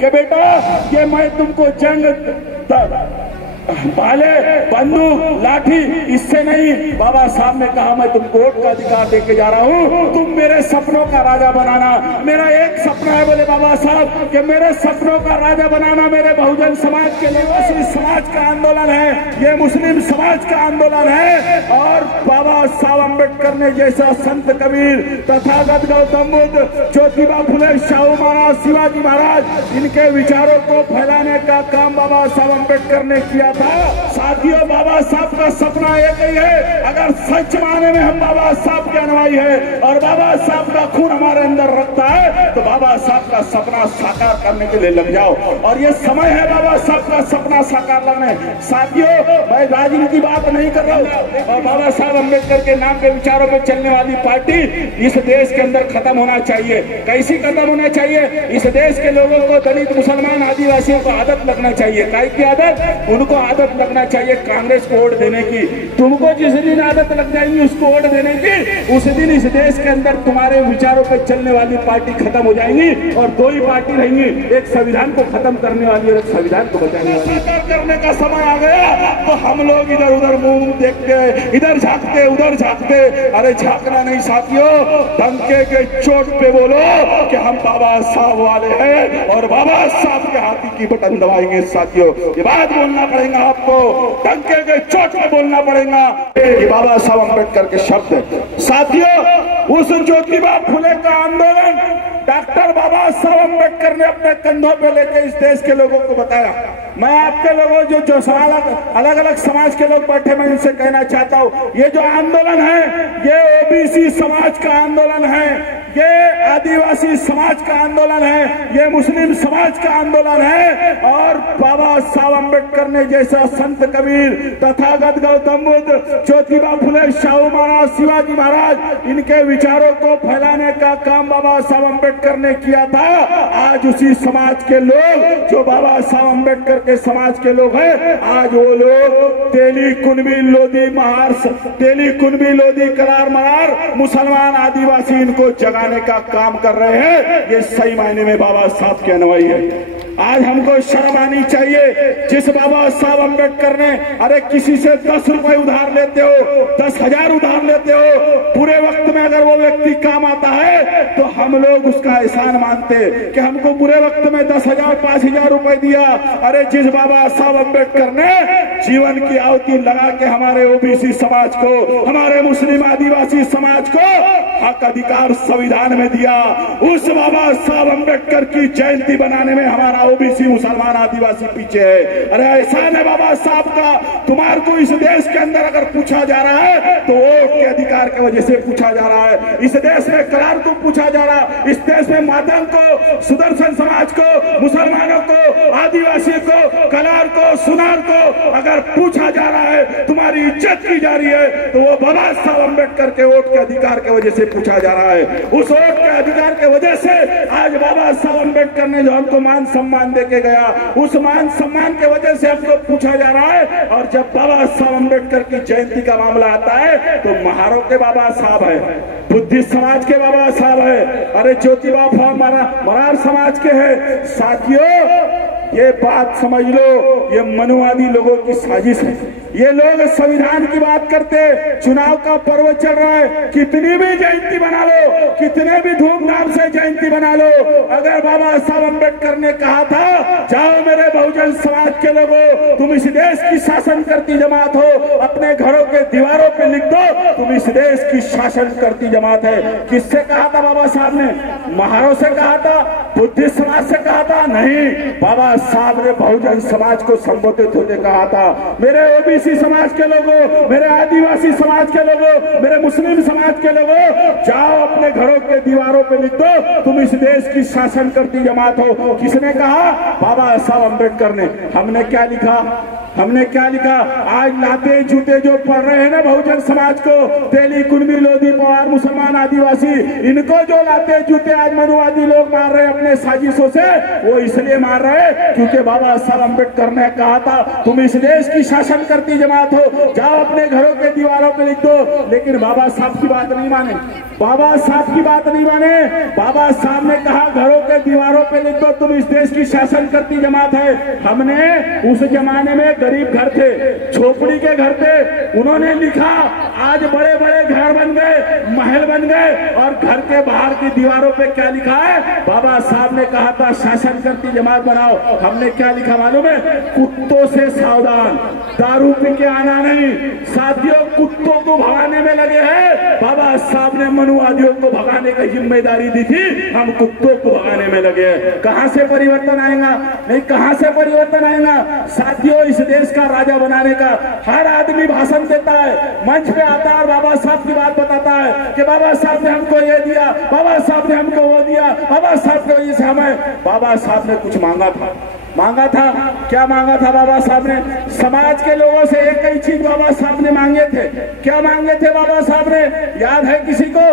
कि बेटा ये मैं तुमको जंग भाले बंदूक लाठी इससे नहीं, बाबा साहब ने कहा मैं तुमको वोट का अधिकार देके जा रहा हूँ, तुम मेरे सपनों का राजा बनाना। मेरा एक सपना है बोले बाबा साहब कि मेरे सपनों का राजा बनाना मेरे बहुजन समाज के लिए, मुस्लिम समाज का आंदोलन है, ये मुस्लिम समाज का आंदोलन है। और बाबा साहब अम्बेडकर ने जैसा संत कबीर, तथागत गौतम बुद्ध, ज्योतिबा फुले, शाहू महाराज, शिवाजी महाराज, इनके विचारों को फैलाने का काम बाबा साहब अम्बेडकर ने किया। साथियों, बाबा साहब का सपना एक ही है, अगर सच माने में हम बाबा साहब के अनुयायी है और बाबा साहब का खून हमारे अंदर रखता है तो बाबा साहब का सपना साकार करने के लिए लग जाओ। और ये समय है बाबा साहब का सपना साकार करने। साथियों, मैं राजनीति की बात नहीं कर रहा हूँ, और बाबा साहब अम्बेडकर के नाम के विचारों पर चलने वाली पार्टी इस देश के अंदर खत्म होना चाहिए। कैसी खत्म होना चाहिए? इस देश के लोगों को, दलित, मुसलमान, आदिवासियों को आदत लगना चाहिए। काय की आदत? उनको आदत लगना चाहिए कांग्रेस को वोट देने की। तुमको जिस दिन आदत लग जाएगी उसको वोट देने की, उस दिन इस देश के अंदर तुम्हारे विचारों पे चलने वाली पार्टी खत्म हो जाएंगी और दो ही पार्टी रहेंगी, एक संविधान को खत्म करने वाली और एक संविधान को बचाने वाली। करने का समय आ गया तो हम लोग इधर उधर मुंह देखते, इधर झांकते उधर झांकते। अरे झांकना नहीं साथियों, डंके के चोट पे बोलो कि हम बाबा साहब वाले हैं और बाबा साहब के हाथी की बटन दबाएंगे। साथियों, ये बात बोलना पड़ेगा आपको, डंके के चोट में बोलना पड़ेगा। ये बाबा साहब अम्बेडकर के शब्द है। साथियों, उस ज्योतिबा फुले का आंदोलन डॉक्टर बाबा साहब अम्बेडकर ने अपने कंधों पे लेकर इस देश के लोगों को बताया। मैं आपके लोगों जो सवाल अलग अलग समाज के लोग बैठे, मैं इनसे कहना चाहता हूँ, ये जो आंदोलन है ये ओबीसी समाज का आंदोलन है, ये आदिवासी समाज का आंदोलन है, ये मुस्लिम समाज का आंदोलन है। और बाबा साहब अम्बेडकर ने जैसा संत कबीर, तथागत गौतम बुद्ध, ज्योतिबा फुले, शाहू महाराज, शिवाजी महाराज, इनके विचारों को फैलाने का काम बाबा साहब अम्बेडकर ने किया था। आज उसी समाज के लोग जो बाबा साहब अम्बेडकर के समाज के लोग हैं, आज वो लोग तेली, कुनबी, लोधी, महार, तेली, कुनबी, लोधी, करार, मरार, मुसलमान, आदिवासी, इनको जगाने का काम कर रहे हैं। ये सही मायने में बाबा साहब के अनुयायी है। आज हमको शर्म आनी चाहिए। जिस बाबा साहब अम्बेडकर ने, अरे किसी से 10 रुपए उधार लेते हो, 10,000 उधार लेते हो, पूरे वक्त में अगर वो व्यक्ति काम आता है तो हम लोग उसका एहसान मानते कि हमको बुरे वक्त में 10,000, 5,000 रुपए दिया। अरे जिस बाबा साहब अम्बेडकर ने जीवन की आहुति लगा के हमारे ओबीसी समाज को, हमारे मुस्लिम आदिवासी समाज को हक अधिकार संविधान में दिया, उस बाबा साहब अम्बेडकर की जयंती बनाने में हमारा ओबीसी, मुसलमान, आदिवासी पीछे है। अरे एहसान है बाबा साहब का। तुम्हारे को इस देश के अंदर अगर पूछा जा रहा है तो वोट के अधिकार की वजह से पूछा जा रहा है। इस देश में करार को पूछा जा रहा है, इस देश में मातंग को, सुदर्शन समाज को, मुसलमानों को, आदिवासी को, कलार को, सुनार को अगर पूछा जा रहा है, तुम्हारी इज्जत की जा रही है, तो वो बाबा साहब अम्बेडकर के वोट के अधिकार की वजह से पूछा जा रहा है। उस वोट के अधिकार की वजह से आज बाबा साहब अम्बेडकर ने जो हमको मान सम्मान देके गया, उस मान सम्मान के वजह से हमको पूछा जा रहा है। और जब बाबा साहब अम्बेडकर की जयंती का मामला आता है तो महारों के बाबा साहब है, बुद्धिस्ट समाज के बाबा साहब है, अरे ज्योतिबा मरार समाज के हैं। साथियों, ये बात समझ लो, ये मनुवादी लोगों की साजिश है। ये लोग संविधान की बात करते, चुनाव का पर्व चल रहा है, कितनी भी जयंती बना लो, कितने भी धूमधाम से जयंती बना लो, अगर बाबा साहब अम्बेडकर ने कहा था जाओ मेरे बहुजन समाज के लोगों, तुम इस देश की शासन करती जमात हो, अपने घरों के दीवारों पे लिख दो तुम इस देश की शासन करती जमात है। किससे कहा था बाबा साहब ने? महारों से कहा था? बुद्धिस्ट समाज से कहा था? नहीं, बाबा साहब ने बहुजन समाज को संबोधित होते कहा था, मेरे ओबीसी समाज के लोगों, मेरे आदिवासी समाज के लोगों, मेरे मुस्लिम समाज के लोगों, जाओ अपने घरों के दीवारों पे लिख दो तुम इस देश की शासन करती जमात हो। किसने कहा? बाबा साहब अम्बेडकर ने। हमने क्या लिखा? हमने क्या लिखा? आज लाते जूते जो पढ़ रहे हैं ना बहुजन समाज को, तेली, कुणबी, लोधी, पवार, मुसलमान, आदिवासी, इनको जो लाते जूते आज मनुवादी लोग मार रहे हैं अपने साजिशों से, वो इसलिए मार रहे हैं क्योंकि बाबा साहब अम्बेडकर ने कहा था तुम इस देश की शासन करती जमात हो, जाओ अपने घरों के दीवारों पे लिख दो। लेकिन बाबा साहब की बात नहीं माने, बाबा साहब की बात नहीं माने। बाबा साहब ने कहा घरों के दीवारों पे लिख दो तुम इस देश की शासन करती जमात है। हमने उस जमाने में गरीब घर थे, झोपड़ी के घर थे, उन्होंने लिखा आज बड़े बड़े घर बन गए, महल बन गए, और घर के बाहर की दीवारों पे क्या लिखा है? बाबा साहब ने कहा था शासन करती जमात बनाओ। हमने क्या लिखा मालूम है? कुत्तों से सावधान, दारू पी के आना नहीं। साथियों, कुत्तों को भगाने में लगे हैं, बाबा साहब ने मनुवादियों को भगाने की जिम्मेदारी दी थी, हम कुत्तों को भगाने में लगे हैं। कहां से परिवर्तन आएगा? नहीं, कहां से परिवर्तन आएगा? साथियों, इस देश का राजा बनाने का हर आदमी भाषण देता है, मंच पे आता है और बाबा साहब की बात बताता है कि बाबा साहब ने हमको ये दिया, बाबा साहब ने हमको वो दिया, बाबा साहब की वजह से हमें। बाबा साहब ने कुछ मांगा था, मांगा था, क्या मांगा था बाबा साहब ने? समाज के लोगों से एक ही चीज बाबा साहब ने मांगे थे। क्या मांगे थे बाबा साहब ने? याद है किसी को?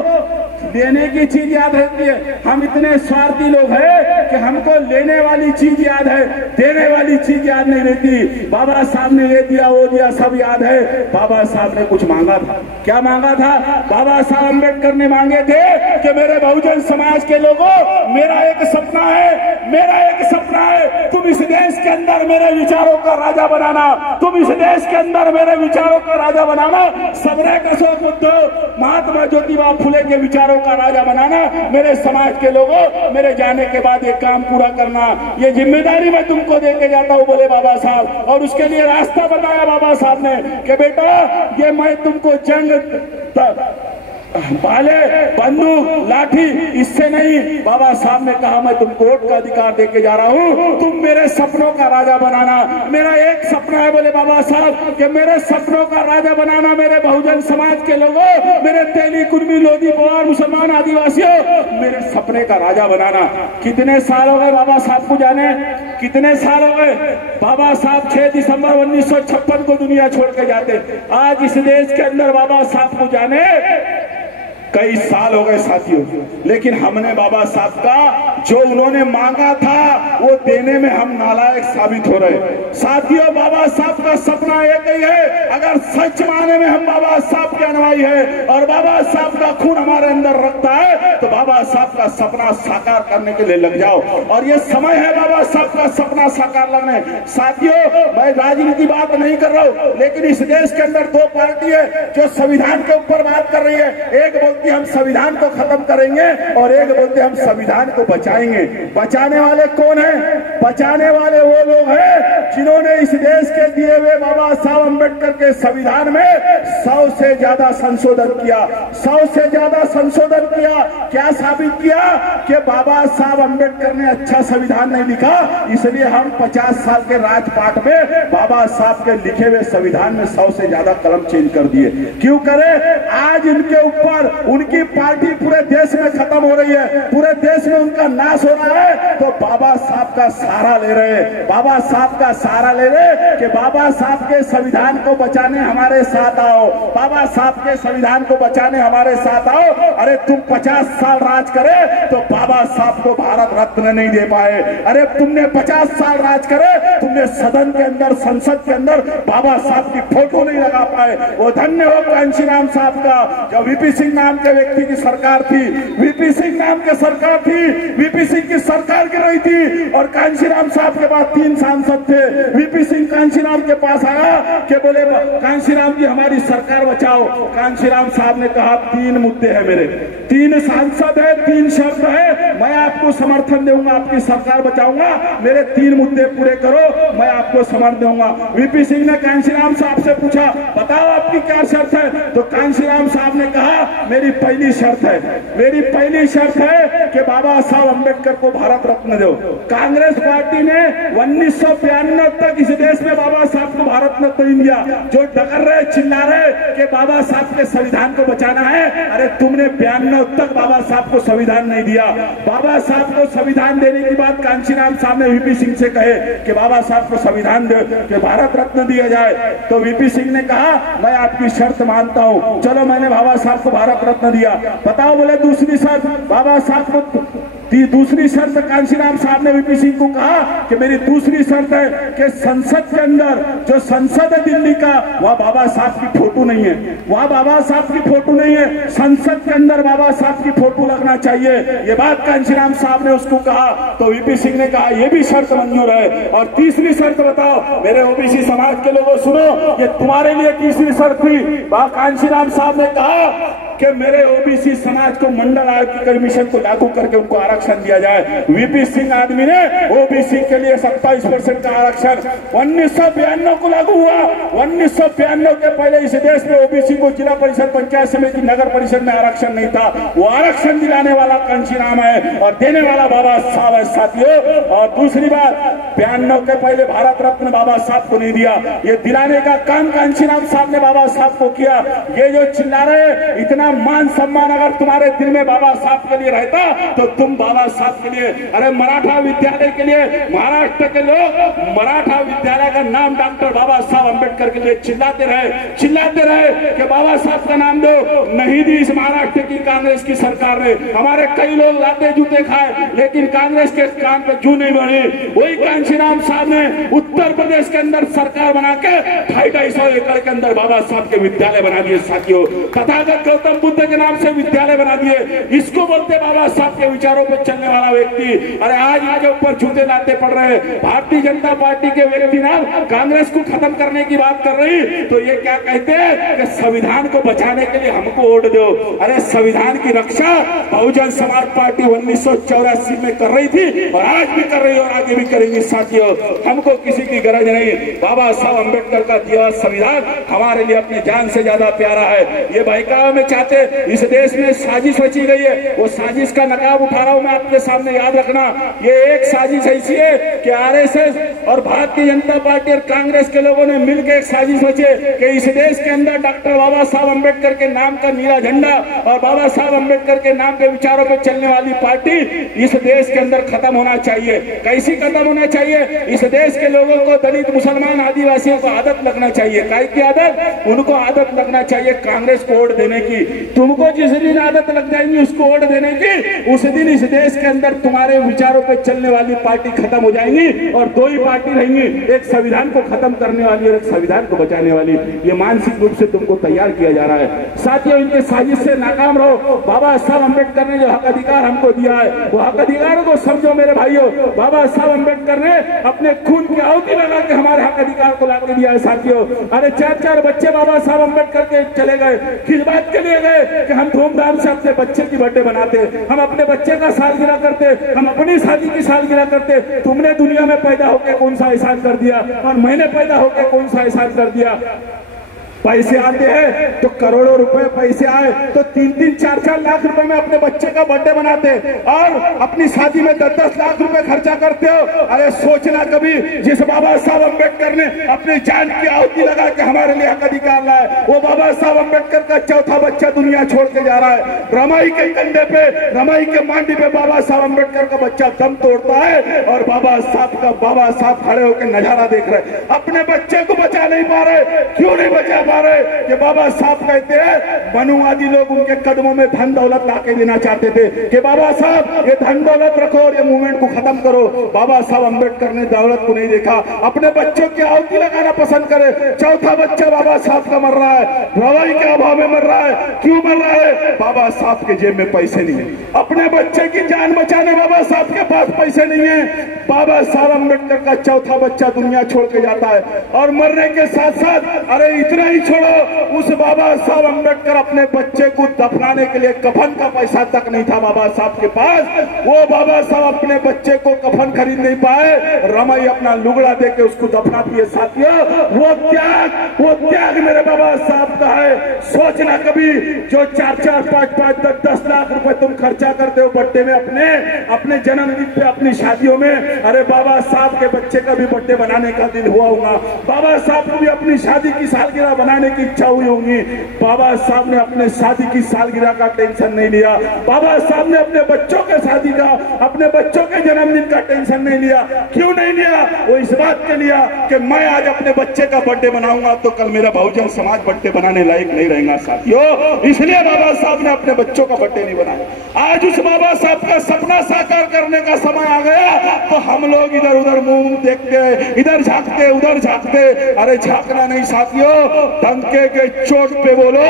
देने की चीज याद रहती है। हम इतने स्वार्थी लोग हैं कि हमको लेने वाली चीज याद है, देने वाली चीज याद नहीं रहती। बाबा साहब ने ये दिया वो दिया सब याद है। बाबा साहब ने कुछ मांगा था। क्या मांगा था? बाबा साहब अम्बेडकर ने मांगे थे कि मेरे बहुजन समाज के लोगों, मेरा एक सपना है, मेरा एक सपना है, तुम इस देश के अंदर मेरे विचारों का राजा बनाना, तुम इस देश के अंदर मेरे विचारों का राजा बनाना। सबने कसो बुद्ध, महात्मा ज्योतिबा फुले के विचारों का राजा बनाना। मेरे समाज के लोगों, मेरे जाने के बाद ये काम पूरा करना, ये जिम्मेदारी मैं तुमको देके जाता हूँ, बोले बाबा साहब। और उसके लिए रास्ता बताया बाबा साहब ने कि बेटा ये मैं तुमको जंग भाले, बंदूक, लाठी, इससे नहीं। बाबा साहब ने कहा मैं तुमको वोट का अधिकार देके जा रहा हूँ, तुम मेरे सपनों का राजा बनाना। मेरा एक सपना है, बोले बाबा साहब, कि मेरे सपनों का राजा बनाना। मेरे बहुजन समाज के लोगों, मेरे तेली, कुणबी, लोधी, पवार, मुसलमान, आदिवासियों, मेरे सपने का राजा बनाना। कितने साल हो गए बाबा साहब को जाने? कितने साल हो गए? बाबा साहब 6 दिसंबर 1956 को दुनिया छोड़ के जाते। आज इस देश के अंदर बाबा साहब को जाने कई साल हो गए साथियों, लेकिन हमने बाबा साहब का जो उन्होंने मांगा था वो देने में हम नालायक साबित हो रहे। साथियों, बाबा साहब का सपना एक ही है, अगर सच माने में हम बाबा साहब के अनुयायी है और बाबा साहब का खून हमारे अंदर रखता है, तो बाबा साहब का सपना साकार करने के लिए लग जाओ। और ये समय है बाबा साहब का सपना साकार लगने। साथियों, मैं राजनीति बात नहीं कर रहा हूँ, लेकिन इस देश के अंदर 2 पार्टी है जो संविधान के ऊपर बात कर रही है। एक बोलती हम संविधान को खत्म करेंगे और एक बोलते हम संविधान को बचाएंगे। बचाने वाले कौन है? बचाने वाले वो लोग हैं जिन्होंने इस देश के दिए हुए बाबा साहब अम्बेडकर के संविधान में 100 से ज्यादा संशोधन किया। 100 से ज्यादा संशोधन किया। क्या साबित किया? कि बाबा साहब अम्बेडकर ने अच्छा संविधान नहीं लिखा, इसलिए हम 50 साल के राजपाट में बाबा साहब के लिखे हुए संविधान में 100 से ज्यादा कलम चेंज कर दिए। क्यों करे? आज इनके ऊपर उनकी पार्टी पूरे देश में खत्म हो रही है, पूरे देश में उनका नाश हो रहा है, तो बाबा साहब का सहारा ले रहे हैं। बाबा साहब का सहारा ले रहे कि बाबा साहब के संविधान को बचाने हमारे साथ आओ, बाबा साहब के संविधान को बचाने हमारे साथ आओ। अरे तुम 50 साल राज करे तो बाबा साहब को भारत रत्न नहीं दे पाए। अरे तुमने 50 साल राज करे, तुमने सदन के अंदर, संसद के अंदर बाबा साहब की फोटो नहीं लगा पाए। वो धन्य हो कांशीराम साहब का, जो वीपी सिंह नाम के व्यक्ति की सरकार थी, वीपी सिंह नाम की सरकार थी, वीपी सिंह की सरकार गिर रही थी और कांशीराम साहब के बाद 3 सांसद थे। वीपी सिंह कांशीराम के पास आया कि बोले कांशीराम जी हमारी सरकार बचाओ। कांशीराम साहब ने कहा 3 मुद्दे हैं मेरे, 3 सांसद है, 3 शर्त है, मैं आपको समर्थन दूंगा, आपकी सरकार बचाऊंगा, मेरे 3 मुद्दे पूरे करो, मैं आपको समर्थन दूंगा। वीपी सिंह ने कांशीराम साहब से पूछा बताओ आपकी क्या शर्त है? तो कांशीराम साहब ने कहा मेरी पहली शर्त है, मेरी पहली शर्त है कि बाबा साहब अम्बेडकर को भारत रत्न दो। कांग्रेस पार्टी ने 1992 तक इस देश में बाबा साहब को भारत रत्न नहीं दिया। जो डगर रहे, चिल्ला रहे कि बाबा साहब के संविधान को बचाना है, अरे तुमने 92 तक बाबा साहब को संविधान नहीं दिया। बाबा साहब को संविधान देने की बात कांशीराम साहब ने वीपी सिंह से कहे कि बाबा बाबा साहब को संविधान के भारत रत्न दिया जाए। तो वीपी सिंह ने कहा मैं आपकी शर्त मानता हूं, चलो मैंने बाबा साहब को भारत रत्न दिया। बताओ बोले दूसरी शर्त बाबा साहब को दूसरी शर्त कांशीराम साहब ने वीपी सिंह को कहा कि मेरी दूसरी शर्त है कि संसद के अंदर जो संसद है दिल्ली का वहां बाबा साहब की फोटो नहीं है, वहां बाबा साहब की फोटो नहीं है, संसद के अंदर बाबा साहब की फोटो लगना चाहिए। ये बात कांशीराम साहब ने उसको कहा तो वीपी सिंह ने कहा ये भी शर्त मंजूर है। और तीसरी शर्त बताओ मेरे ओबीसी समाज के लोगों सुनो, ये तुम्हारे लिए तीसरी शर्त थी। कांशीराम साहब ने कहा कि मेरे ओबीसी समाज को मंडल आयोग की कमीशन को लागू करके उनको आरक्षण दिया जाए। वीपी सिंह आदमी ने ओबीसी के लिए 27% का आरक्षण 1992 को लागू हुआ। 1992 के पहले इस देश में ओबीसी को जिला परिषद, पंचायत समिति, नगर परिषद में आरक्षण नहीं था। वो आरक्षण दिलाने वाला कांशीराम है और देने वाला बाबा साहब है साथियों। और दूसरी बात 92 के पहले भारत रत्न बाबा साहब को नहीं दिया, ये दिलाने का काम कांशीराम साहब ने बाबा साहब को किया। ये जो चिल्ला रहे इतना मान सम्मान अगर तुम्हारे दिल में बाबा साहब के लिए रहता तो तुम बाबा साहब के लिए, अरे मराठा विद्यालय के लिए महाराष्ट्र के लोग मराठा विद्यालय का नाम डॉक्टर बाबा साहब अंबेडकर के लिए चिल्लाते रहे कि बाबा साहब का नाम दो। नहीं दी इस महाराष्ट्र की कांग्रेस की सरकार ने। हमारे कई लोग लाते जूते खाए लेकिन कांग्रेस के कान पे जू नहीं बढ़ी। वही कांशीराम साहब ने उत्तर प्रदेश के अंदर सरकार बना के 250 एकड़ के अंदर बाबा साहब के विद्यालय बना दिए साथियों। तथागत गौतम बुद्ध के नाम से विद्यालय बना दिए। इसको बोलते बाबा साहब के विचारों पर चलने वाला व्यक्ति। अरे आज के ऊपर जूते लाते पड़ रहे हैं। भारतीय जनता पार्टी के व्यक्ति ना कांग्रेस को खत्म करने की बात कर रही तो ये क्या कहते हैं कि संविधान को बचाने के लिए हमको वोट दो। अरे संविधान की रक्षा बहुजन समाज पार्टी 1984 में कर रही थी और आज भी कर रही है और आगे भी करेंगी साथियों। हमको किसी की गरज नहीं। बाबा साहब अम्बेडकर का दिया संविधान हमारे लिए अपनी जान से ज्यादा प्यारा है। ये बहकावे में चाहते इस देश में साजिश रची गई है, वो साजिश का नकाब उठा रहा हूं मैं आपके सामने। याद रखना ये एक साजिश ऐसी है कि आरएसएस और भारतीय जनता पार्टी और कांग्रेस के लोगों ने मिलकर एक साजिश रची कि इस देश के अंदर डॉक्टर बाबा साहब अम्बेडकर के नाम का नीला झंडा और बाबा साहब अम्बेडकर के नाम के विचारों पर चलने वाली पार्टी इस देश के अंदर खत्म होना चाहिए। कैसी खत्म होना चाहिए? इस देश के लोगों को, दलित, मुसलमान, आदिवासियों को आदत लगना चाहिए। काय की आदत? उनको आदत लगना चाहिए कांग्रेस को वोट देने की। तुमको जिस दिन आदत लग जाएंगी उसको वोट देने की, उस दिन इस देश के अंदर तुम्हारे विचारों पे चलने वाली पार्टी खत्म हो जाएंगी और दो ही पार्टी रहेंगी, एक संविधान को खत्म करने वाली और एक संविधान को बचाने वाली। ये मानसिक रूप से तुमको तैयार किया जा रहा है साथियों। इनके साजिश से नाकाम रहो। बाबा साहब अम्बेडकर ने जो हक अधिकार हमको दिया है वो हक अधिकार को समझो मेरे भाइयों। बाबा साहब अम्बेडकर ने अपने खून की आहुति लगा के हमारे हक अधिकार को लाके दिया है साथियों। अरे 4-4 बच्चे बाबा साहब अम्बेडकर के चले गए, किस बात के लिए गए कि हम धूमधाम से अपने बच्चे की बर्थडे बनाते, हम अपने बच्चे का सालगिरह करते, हम अपनी शादी की सालगिरह करते। तुमने दुनिया में पैदा होकर कौन सा एहसान कर दिया और मैंने पैदा होकर कौन सा एहसान कर दिया? पैसे आते हैं तो करोड़ों रुपए पैसे आए तो 3-3, 4-4 लाख रुपए में अपने बच्चे का बर्थडे बनाते और अपनी शादी में 10-10 लाख रुपए खर्चा करते हो। अरे सोचना कभी जिस बाबा साहब अम्बेडकर ने अपनी जान की आहुति लगा के हमारे लिए हक अधिकार लाए, वो बाबा साहब अम्बेडकर का चौथा बच्चा दुनिया छोड़ के जा रहा है। रमाई के कंधे पे, रमाई के मांडी पे बाबा साहब अम्बेडकर का बच्चा दम तोड़ता है और बाबा साहब खड़े होकर नजारा देख रहे, अपने बच्चे को बचा नहीं पा रहे। क्यों नहीं बचा पा रहे? कि बाबा साहब कहते हैं मनुवादी लोग उनके कदमों में धन दौलत लाके देना चाहते थे कि बाबा साहब ये धन दौलत रखो और ये मूवमेंट को खत्म करो। बाबा साहब अम्बेडकर ने दौलत को नहीं देखा, अपने बच्चों की आहुति लगाना पसंद करे। चौथा बच्चा बाबा साहब का मर रहा है, रवाई के अभाव में मर रहा है। क्यों मर रहा है? बाबा साहब के जेब में पैसे नहीं है, अपने बच्चे की जान बचाने बाबा साहब के पास पैसे नहीं है। बाबा साहब अम्बेडकर का चौथा बच्चा दुनिया छोड़ के जाता है और मरने के साथ साथ अरे इतना ही छोड़ो, उस बाबा साहब अम्बेडकर अपने बच्चे को दफनाने के लिए कफन का पैसा तक नहीं था बाबा साहब के पास। वो बाबा साहब अपने बच्चे को कफन खरीद नहीं पाए, रमाई अपना लुगड़ा देके उसको दफनाती है साथियों। वो त्याग मेरे बाबा साहब का है। सोचना कभी जो 4-4, 5-5, 10-10 लाख रुपए तुम खर्चा करते हो बर्थडे में, अपने जन्मदिन पे, अपनी शादियों में। अरे बाबा साहब के बच्चे का भी बर्थडे बनाने का दिन हुआ होगा, बाबा साहब को भी अपनी शादी की सालगिरह बना बनाने की इच्छा हुई होगी। बाबा साहब ने अपने शादी की सालगिरह का टेंशन नहीं लिया, बाबा साहब ने अपने बच्चों के शादी का, अपने बच्चों के जन्मदिन का टेंशन नहीं लिया। क्यों नहीं लिया? वो इस बात के लिया कि मैं आज अपने बच्चे का बर्थडे बनाऊंगा तो कल मेरा बहुजन समाज बर्थडे बनाने लायक नहीं रहेगा साथियों। इसलिए बाबा साहब ने अपने बच्चों का बर्थडे नहीं बनाया। आज उस बाबा साहब का सपना साकार करने का समय आ गया तो हम लोग इधर उधर मुंह देखते, इधर झांकते उधर झांकते। अरे झांकना नहीं साथियों, डंके के चोट पे बोलो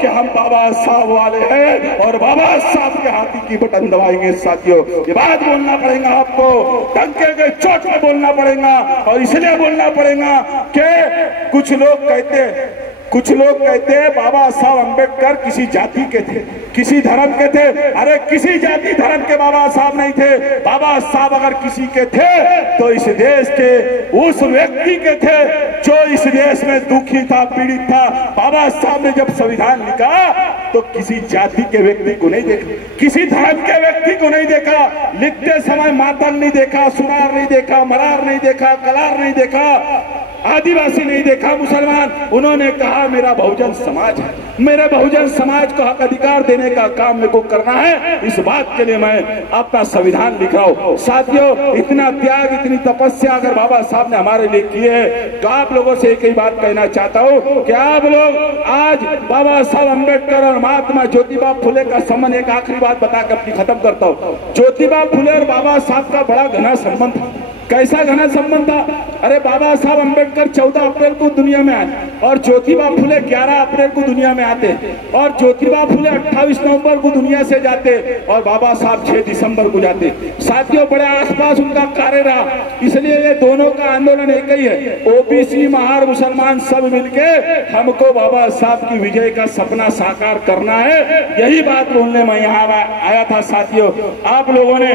कि हम बाबा साहब वाले हैं और बाबा साहब के हाथी की बटन दबाएंगे साथियों। ये बात बोलना पड़ेगा आपको, डंके के चोट पे बोलना पड़ेगा। और इसलिए बोलना पड़ेगा कि कुछ लोग कहते हैं बाबा साहब अंबेडकर किसी जाति के थे, किसी धर्म के थे। अरे किसी जाति धर्म के बाबा साहब नहीं थे। बाबा साहब अगर किसी के थे तो इस देश के उस व्यक्ति के थे जो इस देश में दुखी था, पीड़ित था। बाबा साहब ने जब संविधान लिखा तो किसी जाति के व्यक्ति को नहीं देखा, किसी धर्म के व्यक्ति को नहीं देखा। लिखते समय मातंग नहीं देखा, सुनार नहीं देखा, मरार नहीं देखा, कलार नहीं देखा, आदिवासी नहीं देखा, मुसलमान। उन्होंने कहा मेरा बहुजन समाज है, मेरे बहुजन समाज को हक अधिकार देने का काम मेरे को करना है। इस बात के लिए मैं अपना संविधान लिख रहा हूँ साथियों। इतना त्याग, इतनी तपस्या अगर बाबा साहब ने हमारे लिए की है तो आप लोगों से एक ही बात कहना चाहता हूँ कि आप लोग आज बाबा साहब अंबेडकर और महात्मा ज्योतिबा फुले का संबंध, एक आखिरी बात बताकर अपनी खत्म करता हूँ। ज्योतिबा फुले और बाबा साहब का बड़ा घना संबंध था। कैसा घना संबंध था? अरे बाबा साहब अंबेडकर 14 अप्रैल को दुनिया में आए और ज्योतिबा फुले 11 अप्रैल को दुनिया में आते और ज्योतिबा फुले 28 नवंबर को दुनिया से जाते और बाबा साहब 6 दिसंबर को जाते। साथियों बड़े आसपास उनका कार्य रहा, इसलिए ये दोनों का आंदोलन एक ही है। ओबीसी, महार, मुसलमान सब मिलके हमको बाबा साहब की विजय का सपना साकार करना है। यही बात बोलने में यहाँ आया था साथियों। आप लोगों ने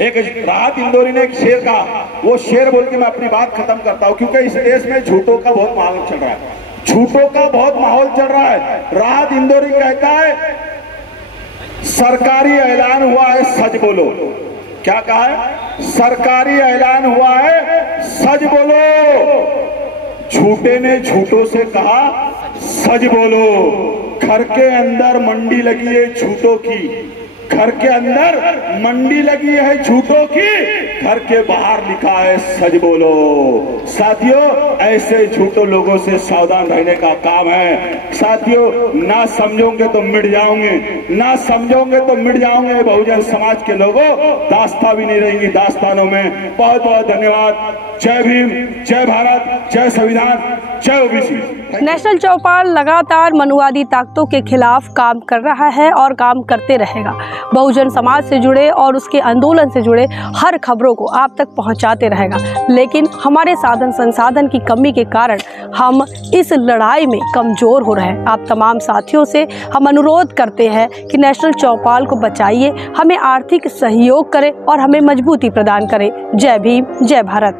एक राहत इंदौरी ने एक शेर कहा, वो शेर बोल के मैं अपनी बात खत्म करता हूं क्योंकि इस देश में झूठों का बहुत माहौल चल रहा है, झूठों का बहुत माहौल चल रहा है। राहत इंदौरी कहता है सरकारी ऐलान हुआ है सच बोलो। क्या कहा है? सरकारी ऐलान हुआ है सच बोलो। झूठे ने झूठों से कहा सच बोलो। घर के अंदर मंडी लगी है झूठों की, घर के अंदर मंडी लगी है झूठों की, घर के बाहर लिखा है सच बोलो। साथियों ऐसे झूठों लोगों से सावधान रहने का काम है साथियों। ना समझोगे तो मिट जाओगे, ना समझोगे तो मिट जाओगे। बहुजन समाज के लोगों दास्तां भी नहीं रहेंगी दास्तानों में। बहुत बहुत धन्यवाद। जय भीम, जय भारत, जय संविधान, जय ओबीसी। नेशनल चौपाल लगातार मनुवादी ताकतों के खिलाफ काम कर रहा है और काम करते रहेगा। बहुजन समाज से जुड़े और उसके आंदोलन से जुड़े हर खबरों को आप तक पहुंचाते रहेगा। लेकिन हमारे साधन संसाधन की कमी के कारण हम इस लड़ाई में कमजोर हो रहे हैं। आप तमाम साथियों से हम अनुरोध करते हैं कि नेशनल चौपाल को बचाइए, हमें आर्थिक सहयोग करें और हमें मजबूती प्रदान करें। जय भीम, जय भारत।